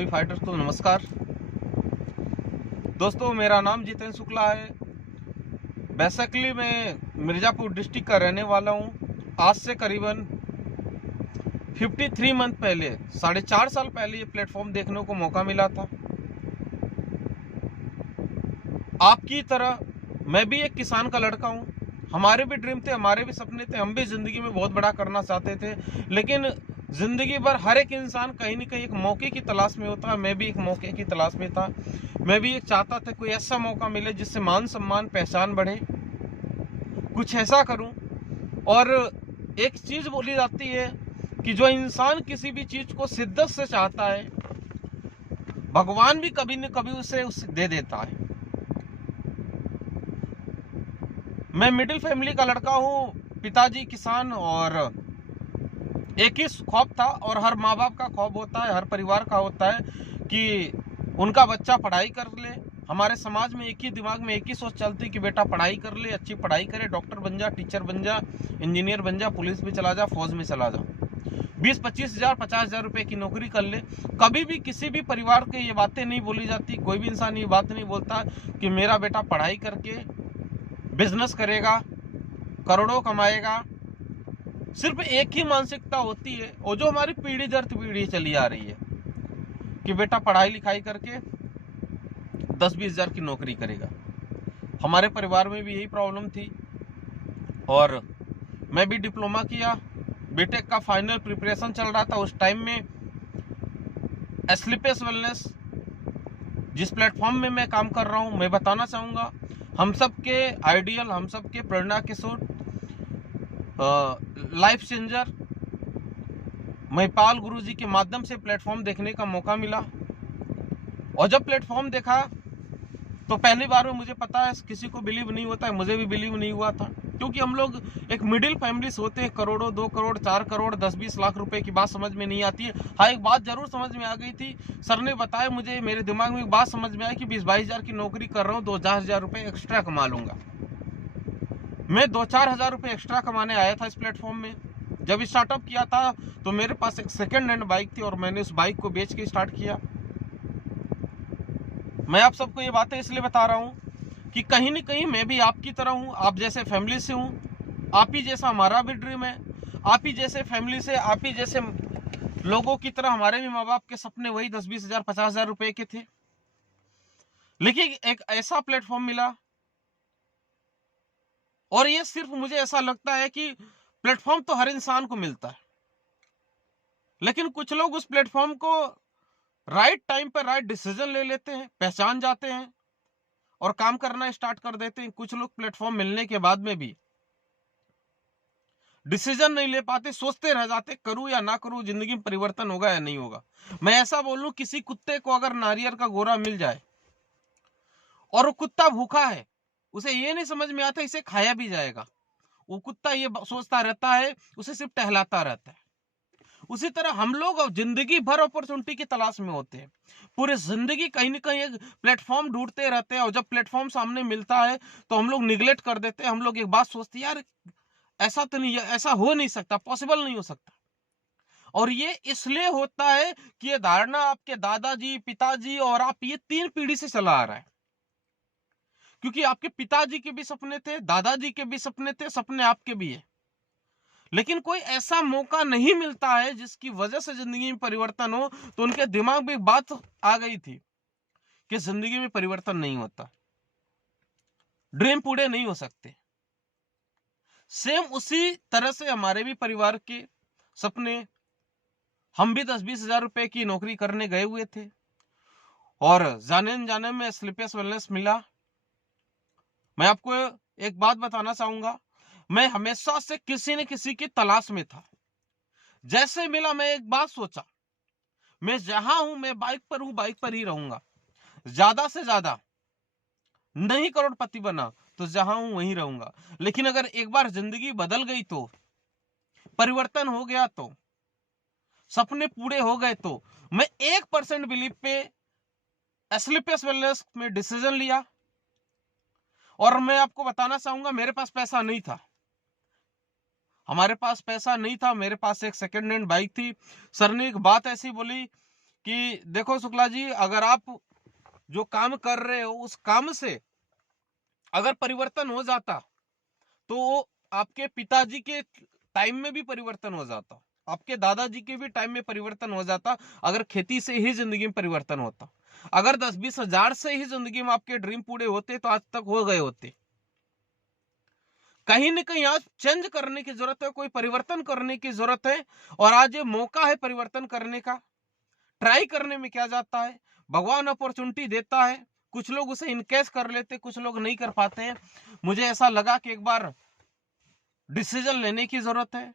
सभी फाइटर्स को नमस्कार। दोस्तों, मेरा नाम जितेंद्र शुक्ला है। बेसिकली मैं मिर्ज़ापुर डिस्ट्रिक्ट का रहने वाला हूँ। आज से करीबन 53 मंथ पहले, 4.5 साल पहले ये प्लेटफॉर्म देखने को मौका मिला था। आपकी तरह मैं भी एक किसान का लड़का हूँ। हमारे भी ड्रीम थे, हमारे भी सपने थे, हम भी ज़िंदगी में बहुत बड़ा करना चाहते थे। लेकिन ज़िंदगी भर हर एक इंसान कहीं ना कहीं एक मौके की तलाश में होता है। मैं भी एक मौके की तलाश में था। मैं भी एक चाहता था कोई ऐसा मौका मिले जिससे मान सम्मान पहचान बढ़े, कुछ ऐसा करूं। और एक चीज़ बोली जाती है कि जो इंसान किसी भी चीज़ को शिद्दत से चाहता है, भगवान भी कभी न कभी उसे दे देता है। मैं मिडिल फैमिली का लड़का हूँ, पिताजी किसान, और एक ही ख्वाब था, और हर माँ बाप का ख्वाब होता है, हर परिवार का होता है कि उनका बच्चा पढ़ाई कर ले। हमारे समाज में एक ही दिमाग में एक ही सोच चलती कि बेटा पढ़ाई कर ले, अच्छी पढ़ाई करे, डॉक्टर बन जा, टीचर बन जा, इंजीनियर बन जा, पुलिस में चला जा, फौज में चला जा, 20-25 हज़ार 50 हज़ार रुपये की नौकरी कर ले। कभी भी किसी भी परिवार के ये बातें नहीं बोली जाती। कोई भी इंसान ये बात नहीं बोलता कि मेरा बेटा पढ़ाई करके बिजनेस करेगा, करोड़ों कमाएगा। सिर्फ एक ही मानसिकता होती है, और जो हमारी पीढ़ी दर पीढ़ी चली आ रही है, कि बेटा पढ़ाई लिखाई करके 10-20 हज़ार की नौकरी करेगा। हमारे परिवार में भी यही प्रॉब्लम थी, और मैं भी डिप्लोमा किया, बीटेक का फाइनल प्रिपरेशन चल रहा था। उस टाइम में एस्लिपेस वेलनेस, जिस प्लेटफॉर्म में मैं काम कर रहा हूं, मैं बताना चाहूँगा, हम सब के आइडियल, हम सब के प्रेरणा के स्रोत, लाइफ चेंजर महिपाल गुरुजी के माध्यम से प्लेटफॉर्म देखने का मौका मिला। और जब प्लेटफॉर्म देखा तो पहली बार में मुझे पता है किसी को बिलीव नहीं होता है, मुझे भी बिलीव नहीं हुआ था, क्योंकि हम लोग एक मिडिल फैमिली से होते हैं। करोड़ों, 2 करोड़, 4 करोड़, 10-20 लाख रुपए की बात समझ में नहीं आती है। हाँ, एक बात जरूर समझ में आ गई थी। सर ने बताया मुझे, मेरे दिमाग में एक बात समझ में आई कि 20-22 हज़ार की नौकरी कर रहा हूँ, 2-4 हज़ार रुपये एक्स्ट्रा कमा लूंगा। मैं 2-4 हज़ार रुपये एक्स्ट्रा कमाने आया था इस प्लेटफॉर्म में। जब स्टार्टअप किया था तो मेरे पास एक सेकेंड हैंड बाइक थी, और मैंने उस बाइक को बेच के स्टार्ट किया। मैं आप सबको ये बातें इसलिए बता रहा हूँ कि कहीं न कहीं मैं भी आपकी तरह हूँ, आप जैसे फैमिली से हूँ। आप ही जैसा हमारा भी ड्रीम है, आप ही जैसे फैमिली से, आप ही जैसे लोगों की तरह हमारे भी माँ बाप के सपने वही 10-20 हज़ार 50 हज़ार रुपए के थे। लेकिन एक ऐसा प्लेटफॉर्म मिला, और ये सिर्फ मुझे ऐसा लगता है कि प्लेटफॉर्म तो हर इंसान को मिलता है, लेकिन कुछ लोग उस प्लेटफॉर्म को राइट टाइम पर राइट डिसीजन ले लेते हैं, पहचान जाते हैं और काम करना स्टार्ट कर देते हैं। कुछ लोग प्लेटफॉर्म मिलने के बाद में भी डिसीजन नहीं ले पाते, सोचते रह जाते, करूं या ना करूं, जिंदगी में परिवर्तन होगा या नहीं होगा। मैं ऐसा बोलूं, किसी कुत्ते को अगर नारियल का गोरा मिल जाए और वो कुत्ता भूखा है, उसे ये नहीं समझ में आता इसे खाया भी जाएगा। वो कुत्ता ये सोचता रहता है, उसे सिर्फ टहलाता रहता है। उसी तरह हम लोग जिंदगी भर अपॉर्चुनिटी की तलाश में होते हैं। पूरी जिंदगी कहीं ना कहीं एक प्लेटफॉर्म ढूंढते रहते हैं, और जब प्लेटफॉर्म सामने मिलता है तो हम लोग निगलेक्ट कर देते हैं। हम लोग एक बात सोचते हैं, यार ऐसा तो नहीं, ऐसा हो नहीं सकता, पॉसिबल नहीं हो सकता। और ये इसलिए होता है कि ये धारणा आपके दादाजी, पिताजी और आप, ये 3 पीढ़ी से चला आ रहा है। क्योंकि आपके पिताजी के भी सपने थे, दादाजी के भी सपने थे, सपने आपके भी है। लेकिन कोई ऐसा मौका नहीं मिलता है जिसकी वजह से जिंदगी में परिवर्तन हो। तो उनके दिमाग में एक बात आ गई थी कि जिंदगी में परिवर्तन नहीं होता, ड्रीम पूरे नहीं हो सकते। सेम उसी तरह से हमारे भी परिवार के सपने, हम भी 10-20 हज़ार रुपए की नौकरी करने गए हुए थे, और जाने में स्लीपलेस वेलनेस मिला। मैं आपको एक बात बताना चाहूंगा, मैं हमेशा से किसी न किसी की तलाश में था। जैसे मिला, मैं एक बात सोचा, मैं जहां हूं, मैं बाइक पर हूं, बाइक पर ही रहूंगा। ज्यादा से ज्यादा नहीं करोड़पति बना तो जहां हूं वहीं रहूंगा। लेकिन अगर एक बार जिंदगी बदल गई, तो परिवर्तन हो गया, तो सपने पूरे हो गए, तो मैं 1% बिलीव पे एस्लिपेस वेलनेस में डिसीजन लिया। और मैं आपको बताना चाहूंगा, मेरे पास पैसा नहीं था, हमारे पास पैसा नहीं था, मेरे पास एक सेकेंड हैंड बाइक थी। सर ने एक बात ऐसी बोली कि देखो शुक्ला जी, अगर आप जो काम कर रहे हो उस काम से अगर परिवर्तन हो जाता तो आपके पिताजी के टाइम में भी परिवर्तन हो जाता, आपके दादाजी के भी टाइम में परिवर्तन हो जाता, अगर खेती से ही जिंदगी में परिवर्तन होता, अगर 10-20 हजार से ही जिंदगी में आपके ड्रीम पूरे होते तो आज तक हो गए होते। कहीं न कहीं आज चेंज करने की जरूरत है, कोई परिवर्तन करने की जरूरत है, और आज ये मौका है परिवर्तन करने का। ट्राई करने में क्या जाता है, भगवान अपॉर्चुनिटी देता है, कुछ लोग उसे इनकेस कर लेते, कुछ लोग नहीं कर पाते हैं। मुझे ऐसा लगा कि एक बार डिसीजन लेने की जरूरत है,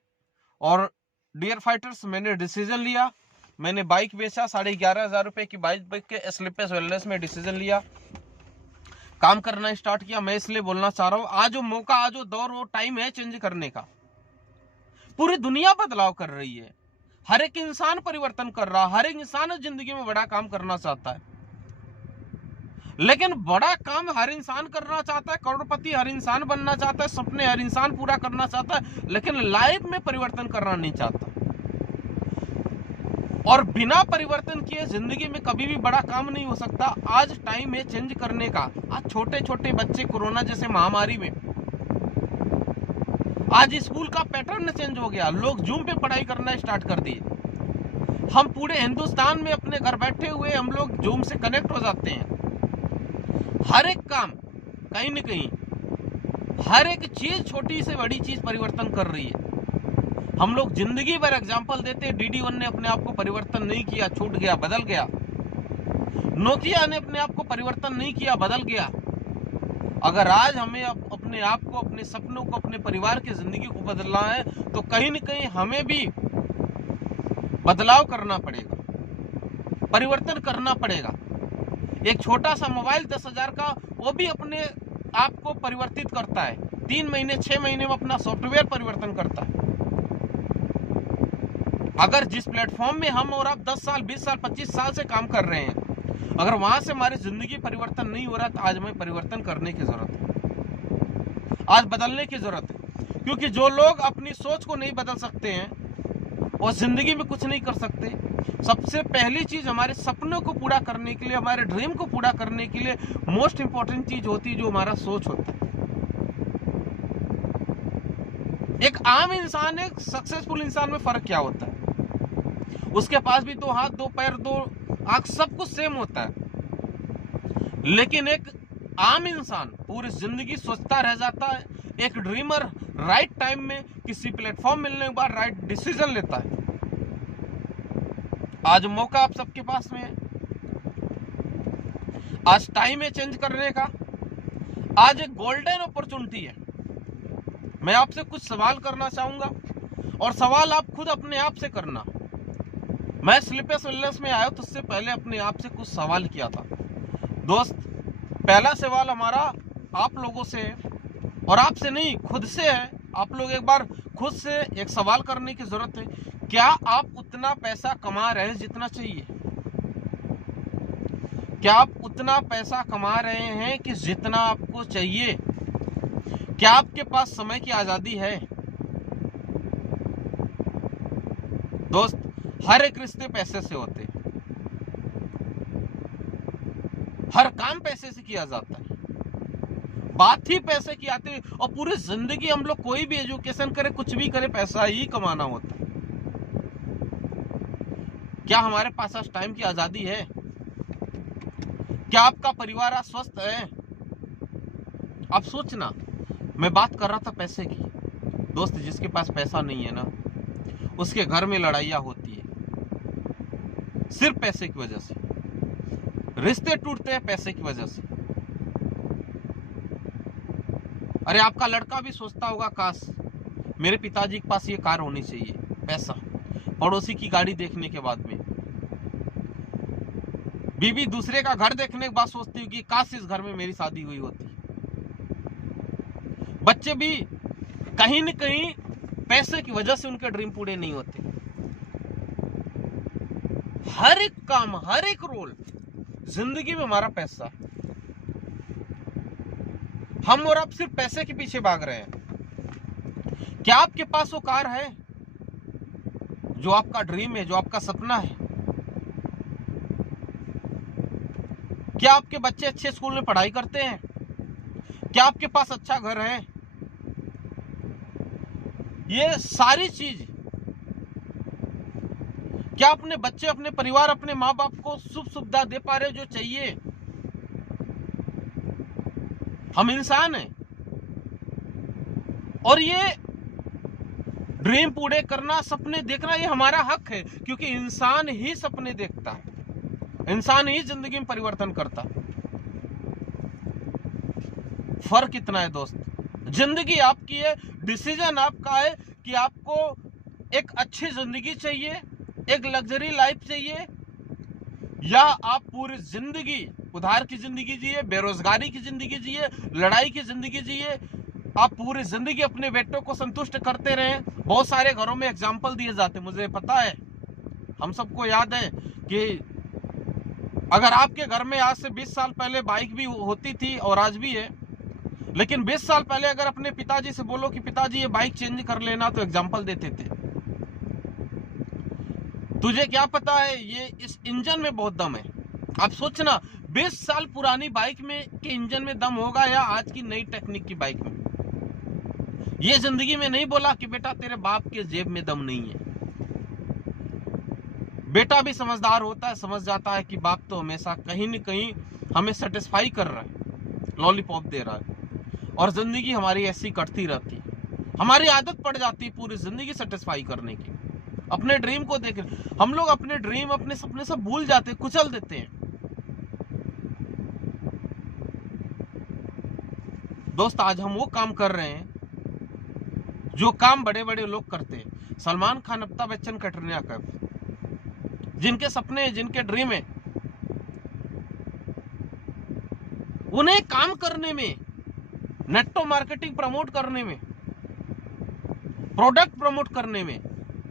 और डियर फाइटर्स मैंने डिसीजन लिया। मैंने बाइक बेचा, 11,500 रुपए की बाइक बेच के स्लीपर्स वेलनेस में डिसीजन लिया, काम करना स्टार्ट किया। मैं इसलिए बोलना चाह रहा हूं, आज जो मौका, आज जो दौर, वो टाइम है चेंज करने का। पूरी दुनिया बदलाव कर रही है, हर एक इंसान परिवर्तन कर रहा, हर एक इंसान जिंदगी में बड़ा काम करना चाहता है, लेकिन बड़ा काम हर इंसान करना चाहता है, करोड़पति हर इंसान बनना चाहता है, सपने हर इंसान पूरा करना चाहता है, लेकिन लाइफ में परिवर्तन करना नहीं चाहता। और बिना परिवर्तन किए जिंदगी में कभी भी बड़ा काम नहीं हो सकता। आज टाइम है चेंज करने का। आज छोटे छोटे बच्चे कोरोना जैसे महामारी में, आज स्कूल का पैटर्न चेंज हो गया, लोग जूम पे पढ़ाई करना स्टार्ट कर दिए। हम पूरे हिंदुस्तान में अपने घर बैठे हुए हम लोग जूम से कनेक्ट हो जाते हैं। हर एक काम कहीं न कहीं, हर एक चीज, छोटी से बड़ी चीज परिवर्तन कर रही है। हम लोग जिंदगी भर एग्जाम्पल देते हैं, DD1 ने अपने आप को परिवर्तन नहीं किया, छूट गया, बदल गया। नोकिया ने अपने आप को परिवर्तन नहीं किया, बदल गया। अगर आज हमें अपने आप को, अपने सपनों को, अपने परिवार की जिंदगी को बदलना है तो कहीं न कहीं हमें भी बदलाव करना पड़ेगा, परिवर्तन करना पड़ेगा। एक छोटा सा मोबाइल 10,000 का, वो भी अपने आप को परिवर्तित करता है, 3 महीने 6 महीने में अपना सॉफ्टवेयर परिवर्तन करता है। अगर जिस प्लेटफॉर्म में हम और आप 10 साल, 20 साल, 25 साल से काम कर रहे हैं, अगर वहां से हमारी जिंदगी परिवर्तन नहीं हो रहा, तो आज हमें परिवर्तन करने की जरूरत है, आज बदलने की जरूरत है। क्योंकि जो लोग अपनी सोच को नहीं बदल सकते हैं वो जिंदगी में कुछ नहीं कर सकते। सबसे पहली चीज, हमारे सपनों को पूरा करने के लिए, हमारे ड्रीम को पूरा करने के लिए मोस्ट इंपॉर्टेंट चीज होती है जो हमारा सोच होता है। एक आम इंसान, एक सक्सेसफुल इंसान में फर्क क्या होता है? उसके पास भी 2 हाथ, 2 पैर, 2 आंख, सब कुछ सेम होता है, लेकिन एक आम इंसान पूरी जिंदगी सोचता रह जाता है। एक ड्रीमर राइट टाइम में किसी प्लेटफॉर्म मिलने के बाद राइट डिसीजन लेता है। आज मौका आप सबके पास में है, आज टाइम है चेंज करने का, आज एक गोल्डन अपॉर्चुनिटी है। मैं आपसे कुछ सवाल करना चाहूंगा, और सवाल आप खुद अपने आप से करना। मैं स्लीपर्स वेलनेस में आया तो उससे पहले अपने आप से कुछ सवाल किया था। दोस्त, पहला सवाल हमारा आप लोगों से है, और आपसे नहीं, खुद से है। आप लोग एक बार खुद से एक सवाल करने की जरूरत है, क्या आप उतना पैसा कमा रहे हैं जितना चाहिए? क्या आप उतना पैसा कमा रहे हैं कि जितना आपको चाहिए? क्या आपके पास समय की आजादी है? दोस्त, हर एक रिश्ते पैसे से होते हैं, हर काम पैसे से किया जाता है, बात ही पैसे की आती है, और पूरी जिंदगी हम लोग कोई भी एजुकेशन करे, कुछ भी करे, पैसा ही कमाना होता है। क्या हमारे पास आज टाइम की आजादी है? क्या आपका परिवार आज स्वस्थ है? आप सोचना, मैं बात कर रहा था पैसे की। दोस्त, जिसके पास पैसा नहीं है ना, उसके घर में लड़ाइयां होती है सिर्फ पैसे की वजह से, रिश्ते टूटते हैं पैसे की वजह से। अरे आपका लड़का भी सोचता होगा, काश मेरे पिताजी के पास ये कार होनी चाहिए, पैसा। पड़ोसी की गाड़ी देखने के बाद में बीवी दूसरे का घर देखने के बाद सोचती होगी, काश इस घर में मेरी शादी हुई होती। बच्चे भी कहीं न कहीं पैसे की वजह से उनके ड्रीम पूरे नहीं होते। हर एक काम, हर एक रोल जिंदगी में हमारा पैसा है। हम और आप सिर्फ पैसे के पीछे भाग रहे हैं। क्या आपके पास वो कार है जो आपका ड्रीम है, जो आपका सपना है? क्या आपके बच्चे अच्छे स्कूल में पढ़ाई करते हैं? क्या आपके पास अच्छा घर है? ये सारी चीज, क्या अपने बच्चे, अपने परिवार, अपने माँ बाप को सुख सुविधा दे पा रहे जो चाहिए? हम इंसान हैं और ये ड्रीम पूरे करना, सपने देखना, ये हमारा हक है, क्योंकि इंसान ही सपने देखता है, इंसान ही जिंदगी में परिवर्तन करता है। फर्क इतना है दोस्त, जिंदगी आपकी है, डिसीजन आपका है कि आपको एक अच्छी जिंदगी चाहिए, एक लग्जरी लाइफ चाहिए, या आप पूरी जिंदगी उधार की जिंदगी जिए, बेरोजगारी की जिंदगी जिए, लड़ाई की जिंदगी जिए, आप पूरी जिंदगी अपने बेटों को संतुष्ट करते रहें। बहुत सारे घरों में एग्जाम्पल दिए जाते, मुझे पता है, हम सबको याद है कि अगर आपके घर में आज से 20 साल पहले बाइक भी होती थी और आज भी है, लेकिन 20 साल पहले अगर अपने पिताजी से बोलो कि पिताजी ये बाइक चेंज कर लेना, तो एग्जाम्पल देते थे, तुझे क्या पता है ये इस इंजन में बहुत दम है। आप सोचना 20 साल पुरानी बाइक में के इंजन में दम होगा या आज की नई टेक्निक की बाइक में। ये जिंदगी में नहीं बोला कि बेटा तेरे बाप के जेब में दम नहीं है। बेटा भी समझदार होता है, समझ जाता है कि बाप तो हमेशा कहीं न कहीं हमें सेटिस्फाई कर रहा है, लॉलीपॉप दे रहा है, और जिंदगी हमारी ऐसी कटती रहती है। हमारी आदत पड़ जाती है पूरी जिंदगी सेटिस्फाई करने की, अपने ड्रीम को देख। हम लोग अपने ड्रीम, अपने सपने सब भूल जाते, कुचल देते हैं। दोस्त आज हम वो काम कर रहे हैं जो काम बड़े बड़े लोग करते हैं, सलमान खान, अमिताभ बच्चन, कैटरीना कैफ, जिनके सपने, जिनके ड्रीम है, उन्हें काम करने में, नेटो मार्केटिंग प्रमोट करने में, प्रोडक्ट प्रमोट करने में।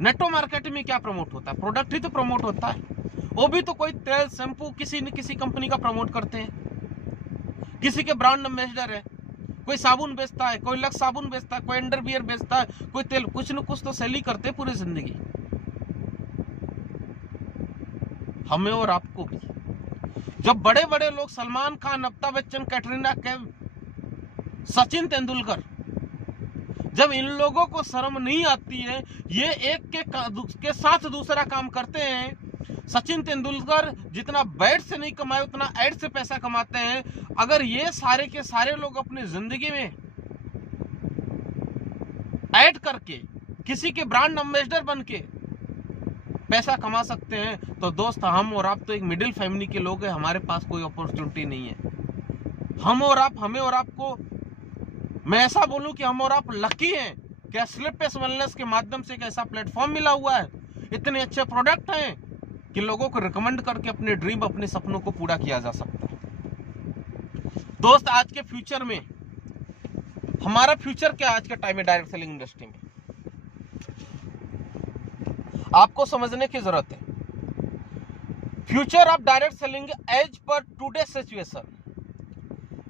नेटो मार्केटिंग में क्या प्रमोट होता है? प्रोडक्ट ही तो प्रमोट होता है। वो भी तो कोई तेल, शैम्पू, किसी न किसी कंपनी का प्रमोट करते हैं, किसी के ब्रांड एम्बेसडर है, कोई साबुन बेचता है, कोई लक्स साबुन बेचता है, कोई अंडरवियर बेचता है, कोई तेल, कुछ न कुछ तो सेल ही करते हैं पूरी जिंदगी। हमें और आपको भी, जब बड़े बड़े लोग सलमान खान, अमिताभ बच्चन, कैटरीना कैफ, सचिन तेंदुलकर, जब इन लोगों को शर्म नहीं आती है, ये एक के साथ दूसरा काम करते हैं। सचिन तेंदुलकर जितना बैट से नहीं कमाए उतना एड से पैसा कमाते हैं। अगर ये सारे के सारे लोग अपनी जिंदगी में ऐड करके, किसी के ब्रांड एम्बेसडर बन के पैसा कमा सकते हैं, तो दोस्त हम और आप तो एक मिडिल फैमिली के लोग हैं, हमारे पास कोई अपॉर्चुनिटी नहीं है। हमें और आपको, मैं ऐसा बोलूं कि हम और आप लकी हैं कि स्लीपलेस वेलनेस के माध्यम से एक ऐसा प्लेटफॉर्म मिला हुआ है, इतने अच्छे प्रोडक्ट हैं कि लोगों को रिकमेंड करके अपने ड्रीम, अपने सपनों को पूरा किया जा सकता है। दोस्त आज के फ्यूचर में, हमारा फ्यूचर क्या आज के टाइम में डायरेक्ट सेलिंग इंडस्ट्री में, आपको समझने की जरूरत है। Future of direct selling as per today situation,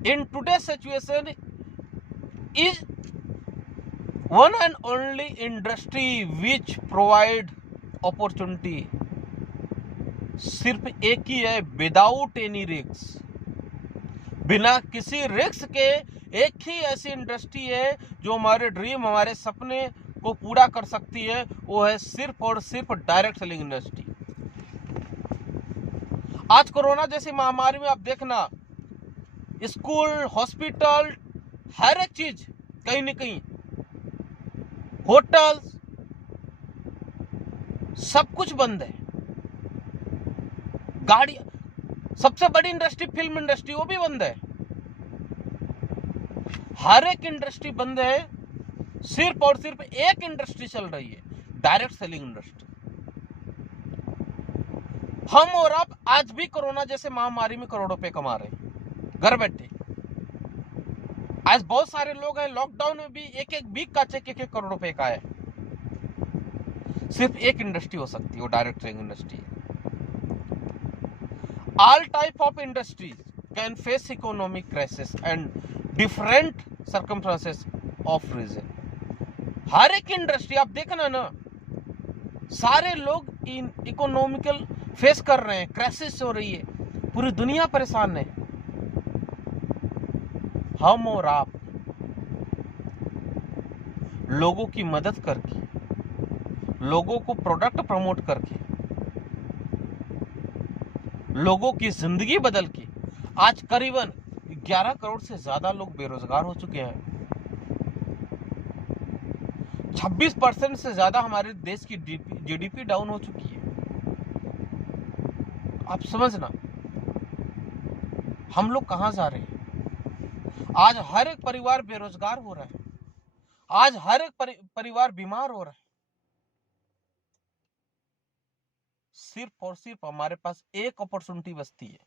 in today situation is one and only industry which provide opportunity। सिर्फ एक ही है, विदाउट एनी रिस्क, बिना किसी रिस्क के एक ही ऐसी इंडस्ट्री है जो हमारे ड्रीम, हमारे सपने को पूरा कर सकती है, वो है सिर्फ और सिर्फ डायरेक्ट सेलिंग इंडस्ट्री। आज कोरोना जैसी महामारी में आप देखना, स्कूल, हॉस्पिटल, हर एक चीज कहीं न कहीं, होटल्स, सब कुछ बंद है। गाड़ी, सबसे बड़ी इंडस्ट्री फिल्म इंडस्ट्री, वो भी बंद है। हर एक इंडस्ट्री बंद है, सिर्फ और सिर्फ एक इंडस्ट्री चल रही है, डायरेक्ट सेलिंग इंडस्ट्री। हम और आप आज भी कोरोना जैसे महामारी में करोड़ों रुपए कमा रहे हैं घर बैठे। आज बहुत सारे लोग हैं, लॉकडाउन में भी एक एक वीक का चेक 1-1 करोड़ रुपए का है। सिर्फ एक इंडस्ट्री हो सकती है, वो डायरेक्ट सेलिंग इंडस्ट्री है। All type of industries can face economic crisis and different circumstances of reason. हर एक इंडस्ट्री आप देखना ना, सारे लोग इन इकोनॉमिकल फेस कर रहे हैं, क्राइसिस हो रही है, पूरी दुनिया परेशान है। हम और आप लोगों की मदद करके, लोगों को प्रोडक्ट प्रमोट करके, लोगों की जिंदगी बदल के आज करीबन 11 करोड़ से ज्यादा लोग बेरोजगार हो चुके हैं। 26% से ज्यादा हमारे देश की जीडीपी डाउन हो चुकी है। आप समझना हम लोग कहां जा रहे हैं। आज हर एक परिवार बेरोजगार हो रहा है, आज हर एक परिवार बीमार हो रहा है। सिर्फ और सिर्फ हमारे पास एक अपॉर्चुनिटी बचती है।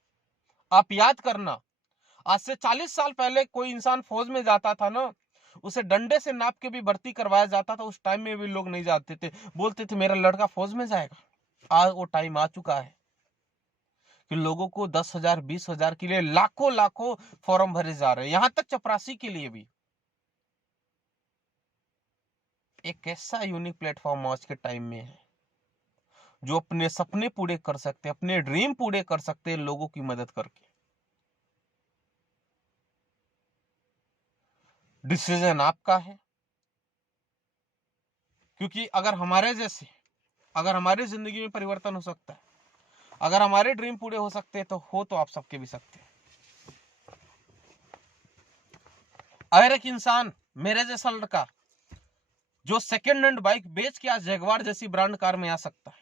आप याद करना, आज से 40 साल पहले कोई इंसान फौज में जाता था ना, उसे डंडे से नाप के भी भर्ती करवाया जाता था। उस टाइम में भी लोग नहीं जाते थे, बोलते थे मेरा लड़का फौज में जाएगा। आज वो टाइम आ चुका है कि लोगों को 10,000 20,000 के लिए लाखों लाखों फॉर्म भरे जा रहे हैं, यहां तक चपरासी के लिए भी। एक ऐसा यूनिक प्लेटफॉर्म आज के टाइम में है जो अपने सपने पूरे कर सकते हैं, अपने ड्रीम पूरे कर सकते हैं लोगों की मदद करके। डिसीजन आपका है, क्योंकि अगर हमारे जिंदगी में परिवर्तन हो सकता है, अगर हमारे ड्रीम पूरे हो सकते हैं तो आप सबके भी सकते हैं। अगर एक इंसान, मेरे जैसा लड़का जो सेकेंड हैंड बाइक बेच के आज जगुआर जैसी ब्रांड कार में आ सकता है,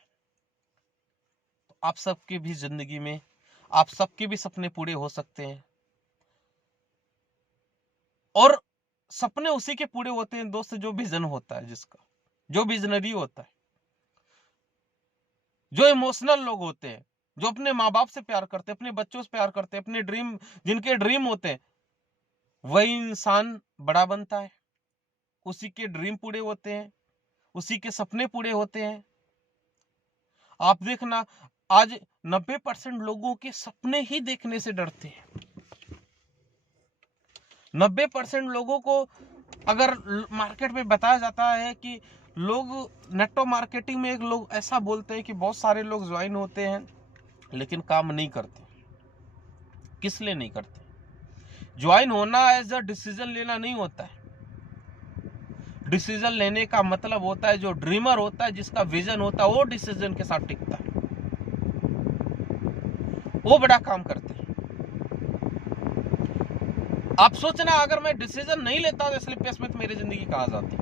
तो आप सबके भी जिंदगी में, आप सबके भी सपने पूरे हो सकते हैं। और सपने उसी के पूरे होते हैं दोस्त जो विजन होता है, जिसका जो विजनरी होता है, जो इमोशनल लोग होते हैं, जो अपने माँ बाप से प्यार करते हैं, अपने बच्चों से प्यार करते हैं, अपने ड्रीम, जिनके ड्रीम होते हैं, वही इंसान बड़ा बनता है। उसी के ड्रीम पूरे होते हैं, उसी के सपने पूरे होते हैं। आप देखना, आज 90% लोगों के सपने ही देखने से डरते हैं। 90% लोगों को अगर मार्केट में बताया जाता है कि लोग नेटवर्क मार्केटिंग में, एक लोग ऐसा बोलते हैं कि बहुत सारे लोग ज्वाइन होते हैं लेकिन काम नहीं करते। किस लिए नहीं करते? ज्वाइन होना एज अ डिसीजन लेना नहीं होता है। डिसीजन लेने का मतलब होता है जो ड्रीमर होता है, जिसका विजन होता है, वो डिसीजन के साथ टिकता है, वो बड़ा काम करते हैं। आप सोचना, अगर मैं डिसीजन नहीं लेता तो स्लिप केस में तो मेरी जिंदगी कहां जाती?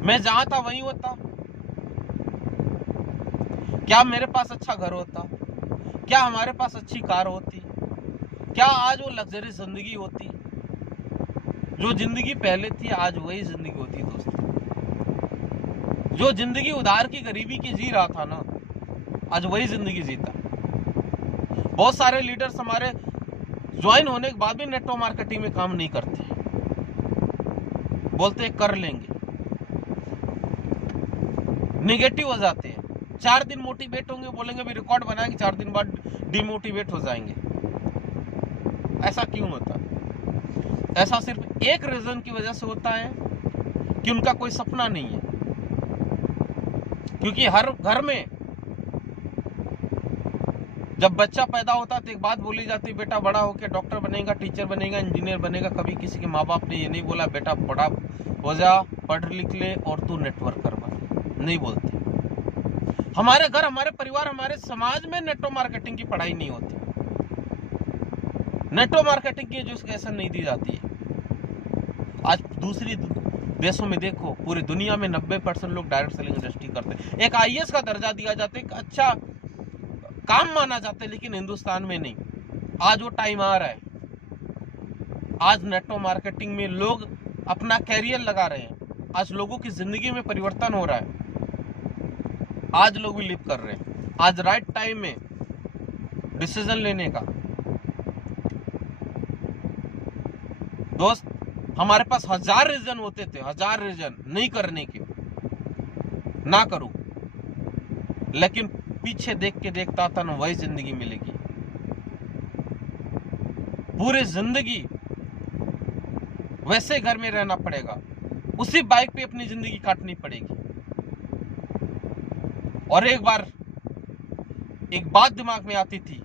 मैं जहां था वहीं होता। क्या मेरे पास अच्छा घर होता? क्या हमारे पास अच्छी कार होती? क्या आज वो लग्जरी जिंदगी होती? जो जिंदगी पहले थी आज वही जिंदगी होती दोस्तों। जो जिंदगी उधार की गरीबी की जी रहा था ना, आज वही जिंदगी जीता। बहुत सारे लीडर्स हमारे ज्वाइन होने के बाद भी नेटवर्क मार्केटिंग में काम नहीं करते, बोलते कर लेंगे, निगेटिव हो जाते हैं। 4 दिन मोटिवेट होंगे, बोलेंगे भी रिकॉर्ड बनाएंगे, 4 दिन बाद डिमोटिवेट हो जाएंगे। ऐसा क्यों होता है? ऐसा सिर्फ एक रीजन की वजह से होता है कि उनका कोई सपना नहीं है। क्योंकि हर घर में जब बच्चा पैदा होता है तो एक बात बोली जाती है, बेटा बड़ा होकर डॉक्टर बनेगा, टीचर बनेगा, इंजीनियर बनेगा। कभी किसी के माँ बाप ने ये नहीं बोला बेटा बड़ा हो जा, पढ़ लिख ले और तू नेटवर्क करवा, नहीं बोलते। हमारे घर, हमारे परिवार, हमारे समाज में नेटवर्क मार्केटिंग की पढ़ाई नहीं होती, नेटवर्क मार्केटिंग की एजुकेशन नहीं दी जाती है। आज दूसरी देशों में देखो, पूरी दुनिया में 90% लोग डायरेक्ट सेलिंग इंडस्ट्री करते हैं। एक आईएएस का दर्जा दिया जाता है, एक अच्छा काम माना जाता है, लेकिन हिंदुस्तान में नहीं। आज वो टाइम आ रहा है, आज नेटवर्क मार्केटिंग में लोग अपना कैरियर लगा रहे हैं। आज लोगों की जिंदगी में परिवर्तन हो रहा है, आज लोग भी लिव कर रहे हैं। आज राइट टाइम में डिसीजन लेने का। दोस्त, हमारे पास 1000 रीजन होते थे, 1000 रीजन नहीं करने के, ना करूं, लेकिन पीछे देख के देखता था ना, वही जिंदगी मिलेगी। पूरी जिंदगी वैसे घर में रहना पड़ेगा, उसी बाइक पे अपनी जिंदगी काटनी पड़ेगी। और एक बार एक बात दिमाग में आती थी,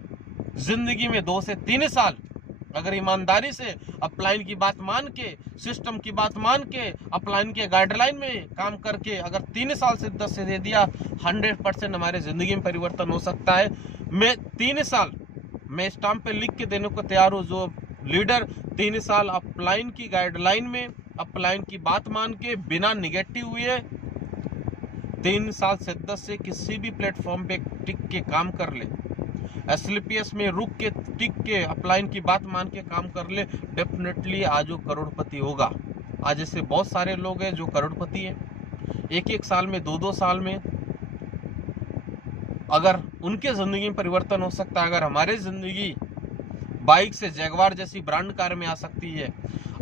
जिंदगी में 2 से 3 साल अगर ईमानदारी से अपलाइन की बात मान के, सिस्टम की बात मान के, अपलाइन के गाइडलाइन में काम करके अगर 3 साल से 10 से दे दिया, 100% हमारे जिंदगी में परिवर्तन हो सकता है। मैं 3 साल मैं स्टाम्प पे लिख के देने को तैयार हूँ। जो लीडर 3 साल अपलाइन की गाइडलाइन में, अपलाइन की बात मान के, बिना निगेटिव हुए 3 साल से 10 से किसी भी प्लेटफॉर्म पे टिक के काम कर ले, SLPS में रुक के टिक के अपलाइन की बात मान के काम कर ले, डेफिनेटली आज वो करोड़पति होगा। आज ऐसे बहुत सारे लोग हैं जो करोड़पति हैं। 1-1 साल में, 2-2 साल में अगर उनके जिंदगी में परिवर्तन हो सकता है, अगर हमारी जिंदगी बाइक से जैगवार जैसी ब्रांड कार में आ सकती है।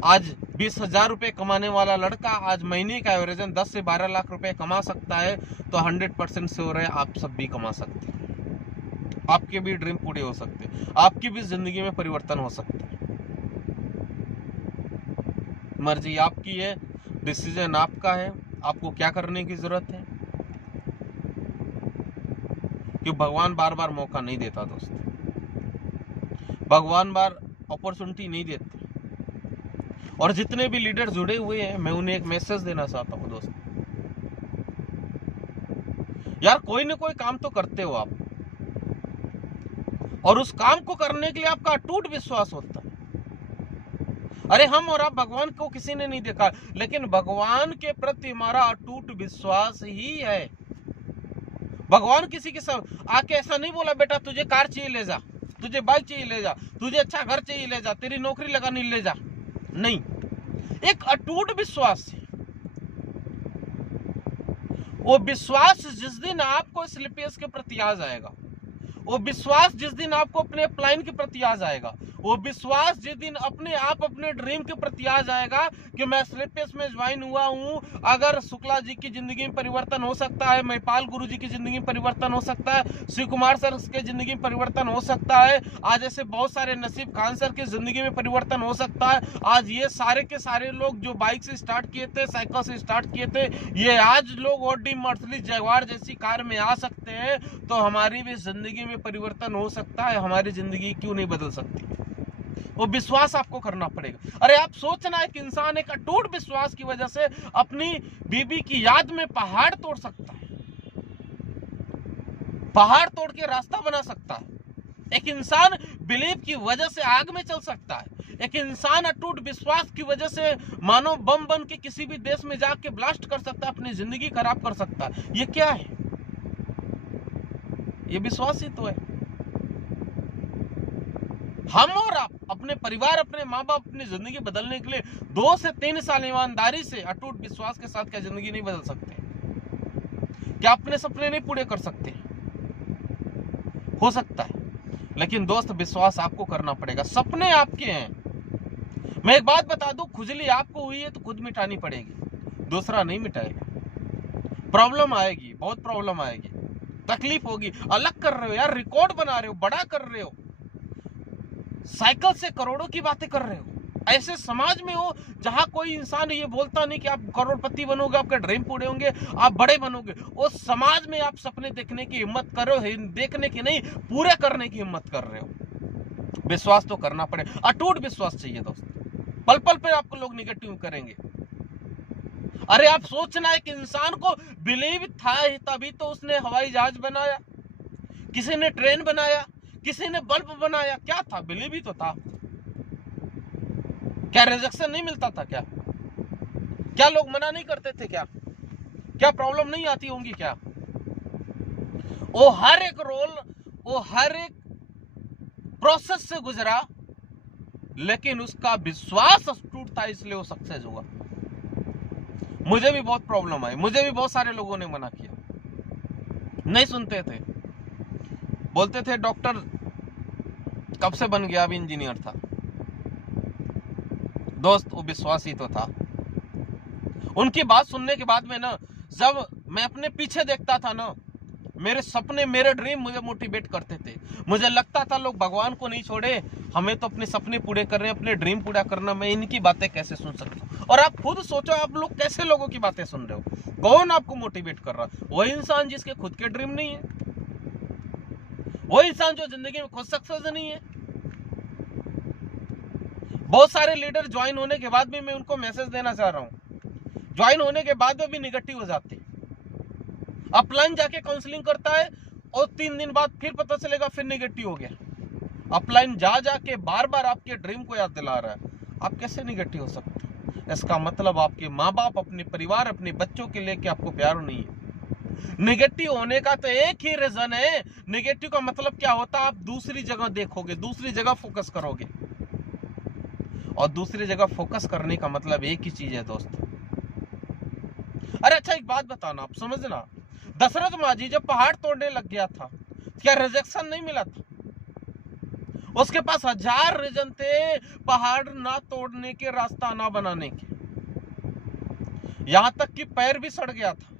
आज 20,000 रुपये कमाने वाला लड़का आज महीने का एवरेजन 10 से 12 लाख रुपए कमा सकता है, तो 100% से हो रहा है आप सब भी कमा सकते हैं। आपके भी ड्रीम पूरे हो सकते हैं, आपकी भी जिंदगी में परिवर्तन हो सकता है। मर्जी आपकी है, डिसीजन आपका है, आपको क्या करने की जरूरत है। क्योंकि भगवान बार बार मौका नहीं देता दोस्त, भगवान बार अपॉर्चुनिटी नहीं देते। और जितने भी लीडर जुड़े हुए हैं, मैं उन्हें एक मैसेज देना चाहता हूं दोस्त, यार कोई ना कोई काम तो करते हो आप, और उस काम को करने के लिए आपका अटूट विश्वास होता है। अरे हम और आप भगवान को किसी ने नहीं देखा, लेकिन भगवान के प्रति हमारा अटूट विश्वास ही है। भगवान किसी के साथ आके ऐसा नहीं बोला, बेटा तुझे कार चाहिए ले जा, तुझे बाइक चाहिए ले जा, तुझे अच्छा घर चाहिए ले जा, तेरी नौकरी लगानी ले जा। नहीं, एक अटूट विश्वास है। वो विश्वास जिस दिन आपको SLPS के प्रति आ जाएगा, वो विश्वास जिस दिन आपको अपने अपलाइन के प्रति आ जाएगा, वो विश्वास जिस दिन अपने आप अपने ड्रीम के प्रति आ जाएगा कि मैं SLPS में ज्वाइन हुआ हूं, अगर शुक्ला जी की जिंदगी में परिवर्तन हो सकता है, महिपाल गुरु जी की जिंदगी में परिवर्तन हो सकता है, शिव कुमार सर के जिंदगी में परिवर्तन हो सकता है, आज ऐसे बहुत सारे नसीब खान सर की जिंदगी में परिवर्तन हो सकता है। आज ये सारे के सारे लोग जो बाइक से स्टार्ट किए थे, साइकिल से स्टार्ट किए थे, ये आज लोग ऑडी, मर्सिडीज, जगुआर जैसी कार में आ सकते हैं। तो हमारी भी जिंदगी में परिवर्तन हो सकता है, हमारी जिंदगी क्यों नहीं बदल सकती। वो विश्वास आपको करना पड़ेगा। अरे आप सोचना है कि इंसान एक अटूट विश्वास की वजह से अपनी बीबी की याद में पहाड़ तोड़ सकता है, पहाड़ तोड़ के रास्ता बना सकता है। एक इंसान बिलीव की वजह से आग में चल सकता है। एक इंसान अटूट विश्वास की वजह से मानो बम बन के किसी भी देश में जाके ब्लास्ट कर सकता है, अपनी जिंदगी खराब कर सकता है। ये क्या है? ये विश्वास ही तो है। हम और आप अपने परिवार, अपने माँ बाप, अपनी जिंदगी बदलने के लिए 2 से 3 साल ईमानदारी से, अटूट विश्वास के साथ क्या जिंदगी नहीं बदल सकते? क्या अपने सपने नहीं पूरे कर सकते? हो सकता है, लेकिन दोस्त विश्वास आपको करना पड़ेगा। सपने आपके हैं। मैं एक बात बता दूं, खुजली आपको हुई है तो खुद मिटानी पड़ेगी, दूसरा नहीं मिटाएगा। प्रॉब्लम आएगी, बहुत प्रॉब्लम आएगी, तकलीफ होगी। अलग कर रहे हो यार, रिकॉर्ड बना रहे हो, बड़ा कर रहे हो, साइकिल से करोड़ों की बातें कर रहे हो। ऐसे समाज में हो जहां कोई इंसान ये बोलता नहीं कि आप करोड़पति बनोगे, आपके ड्रीम पूरे होंगे, आप बड़े बनोगे। उस समाज में आप सपने देखने की हिम्मत कर रहे हो, देखने की नहीं, पूरे करने की हिम्मत कर रहे हो। विश्वास तो करना पड़े, अटूट विश्वास चाहिए दोस्त। पल पल पे आपको लोग निगेटिव करेंगे। अरे आप सोचना है कि इंसान को बिलीव था ही तभी तो उसने हवाई जहाज बनाया, किसी ने ट्रेन बनाया, किसी ने बल्ब बनाया। क्या था? बिलीव ही तो था। क्या रिजेक्शन नहीं मिलता था? क्या लोग मना नहीं करते थे? क्या प्रॉब्लम नहीं आती होंगी? क्या वो हर एक रोल, वो हर एक प्रोसेस से गुजरा, लेकिन उसका विश्वास अटूट था, इसलिए वो सक्सेस हुआ। मुझे भी बहुत प्रॉब्लम आई, मुझे भी बहुत सारे लोगों ने मना किया, नहीं सुनते थे, बोलते थे डॉक्टर कब से बन गया, अभी इंजीनियर था। दोस्त वो विश्वास ही तो था। उनकी बात सुनने के बाद में ना, जब मैं अपने पीछे देखता था ना, मेरे सपने, मेरे ड्रीम मुझे मोटिवेट करते थे। मुझे लगता था लोग भगवान को नहीं छोड़े, हमें तो अपने सपने पूरे कर रहे हैं, अपने ड्रीम पूरा करना, मैं इनकी बातें कैसे सुन सकता हूँ। और आप खुद सोचो, आप लोग कैसे लोगों की बातें सुन रहे हो? कौन आपको मोटिवेट कर रहा है? वही इंसान जिसके खुद के ड्रीम नहीं है। वो इंसान जो जिंदगी में खुद सक्सेस नहीं है। बहुत सारे लीडर ज्वाइन होने के बाद भी मैं उनको मैसेज देना चाह रहा हूं, ज्वाइन होने के बाद भी निगेटिव हो जाते। अपलाइन जाके काउंसलिंग करता है और 3 दिन बाद फिर पता चलेगा फिर निगेटिव हो गया। अपलाइन जा जाके बार बार आपके ड्रीम को याद दिला रहा है, आप कैसे निगेटिव हो सकते? इसका मतलब आपके माँ बाप, अपने परिवार, अपने बच्चों के लेके आपको प्यार नहीं है। निगेटिव होने का तो एक ही रीजन है। निगेटिव का मतलब क्या होता है? आप दूसरी जगह देखोगे, दूसरी जगह फोकस करोगे, और दूसरी जगह फोकस करने का मतलब एक ही चीज है दोस्त। अरे अच्छा, एक बात बताना, आप समझना, दशरथ माझी जब पहाड़ तोड़ने लग गया था, क्या रिजेक्शन नहीं मिला था? उसके पास 1000 रीजन थे पहाड़ ना तोड़ने के, रास्ता ना बनाने के, यहां तक कि पैर भी सड़ गया था।